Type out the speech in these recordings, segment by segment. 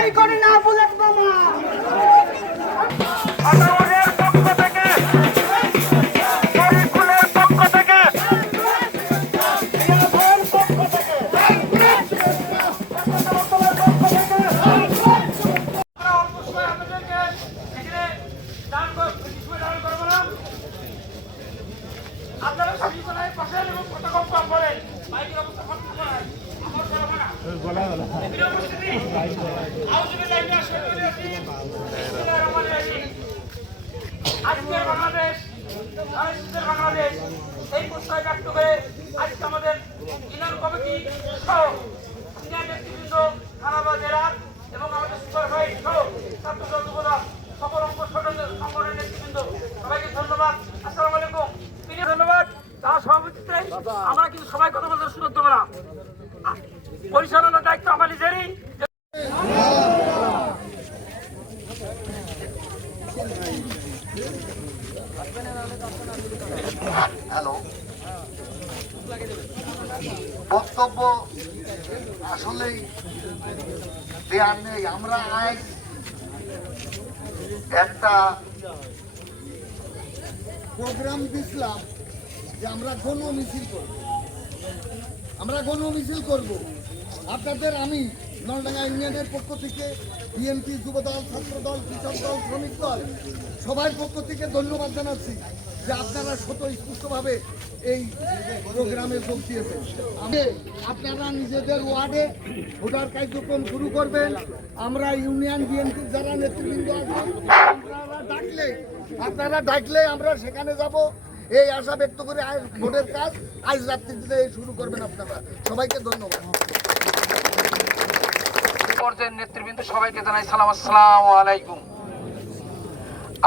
ভয় করে না বুলেট মামা আপনারা সবই কোথায় পাশেন এবং কত কম কম বলেন, বাইকের অবস্থা আজকের বাংলাদেশ বাংলাদেশ এই প্রশ্রয় ব্যক্ত করে আজকে আমাদের ইনার কমিটি সহ সিনিয়র নেতৃবৃন্দ থানা জেলার এবং আমাদের সুপারভাইজ সহ ছাত্রদল যুবদল সকল অঙ্গ সংগঠনের নেতৃবৃন্দ সবাইকে ধন্যবাদ আসসালামু আলাইকুম ধন্যবাদ তার সভাপতিত্বে আমরা কিন্তু সবাই কথা বলতে সুযোগ দেবো না পরিচালনার দায়িত্ব আমার নিজেরই। হ্যালো। বক্তব্য আসলেই দেয়ার নেই। আমরা আজ একটা প্রোগ্রাম দিছিলাম যে আমরা গণ মিছিল করব। আমরা গণ মিছিল করব। আপনাদের আমি নলডাঙ্গা ইউনিয়নের পক্ষ থেকে বিএনপি যুবদল, ছাত্রদল, কৃষক দল, শ্রমিক দল সবার পক্ষ থেকে ধন্যবাদ জানাচ্ছি যে আপনারা শত স্পষ্টভাবে এই প্রোগ্রামে যোগ দিয়েছেন। আপনারা নিজেদের ওয়ার্ডে ভোটার কার্যক্রম শুরু করবেন। আমরা ইউনিয়ন বিএনপির যারা নেতৃবৃন্দ আপনারা ডাকলে আপনারা ডাকলে আমরা সেখানে যাব। এই আশা ব্যক্ত করে আজ ভোটের কাজ আজ রাত্রি থেকে শুরু করবেন আপনারা। সবাইকে ধন্যবাদ। পর্যায়ের নেতৃবৃন্দ সবাইকে জানাই সালাম। আসসালাম আলাইকুম।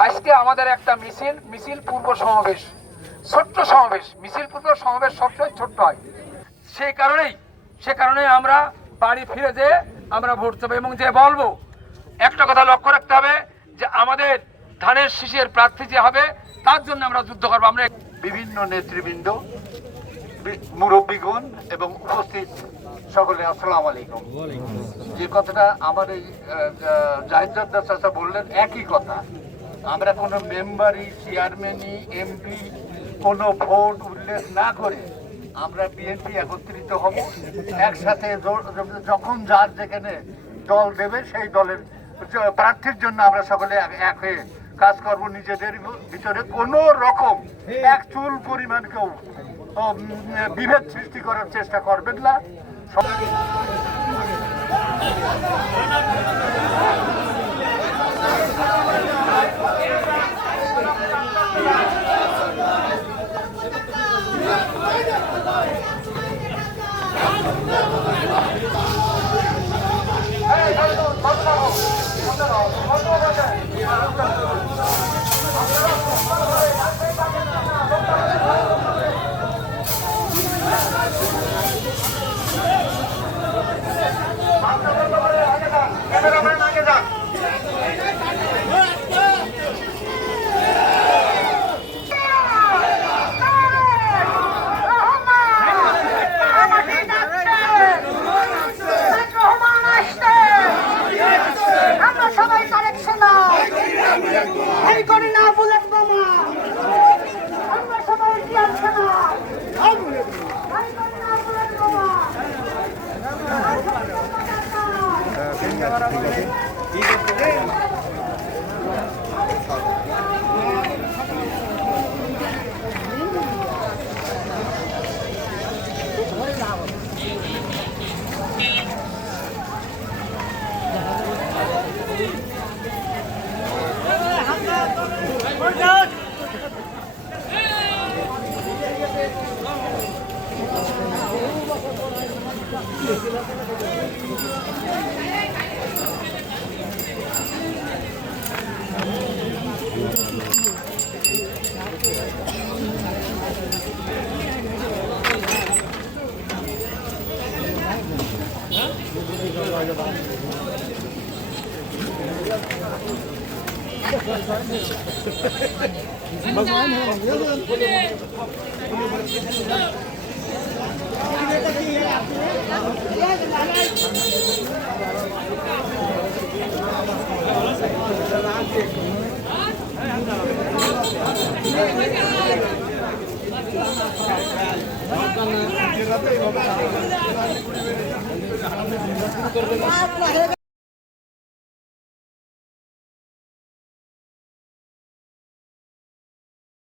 আজকে আমাদের একটা মিছিল মিছিল পূর্ব সমাবেশ, ছোট্ট সমাবেশ। মিছিল পূর্ব সমাবেশ ছোট্ট হয়। সেই কারণেই, সে আমরা বাড়ি ফিরে যে আমরা ভোট দেবো এবং যে বলব, একটা কথা লক্ষ্য রাখতে হবে যে আমাদের ধানের শীষের প্রার্থী যে হবে তার জন্য আমরা যুদ্ধ করব। আমরা বিভিন্ন নেতৃবৃন্দ মুরব্বীগণ এবং উপস্থিত সকলে, আসসালামু আলাইকুম। যে কথাটা আমার এই জাহিদার চাচা বললেন, একই কথা। আমরা কোনো মেম্বারই চেয়ারম্যানই, এমপি, কোনো ভোট উল্লেখ না করে আমরা বিএনপি একত্রিত হব। একসাথে যখন যার যেখানে দল দেবে, সেই দলের প্রার্থীর জন্য আমরা সকলে এক হয়ে কাজ করব নিজেদের ভিতরে কোনো রকম এক চুল পরিমাণ কেউ বিভেদ সৃষ্টি করার চেষ্টা করবেন না। এই করে না বুলেট মামা আমরা সবাই জিয়ার সেনা ঠিক করি আপনার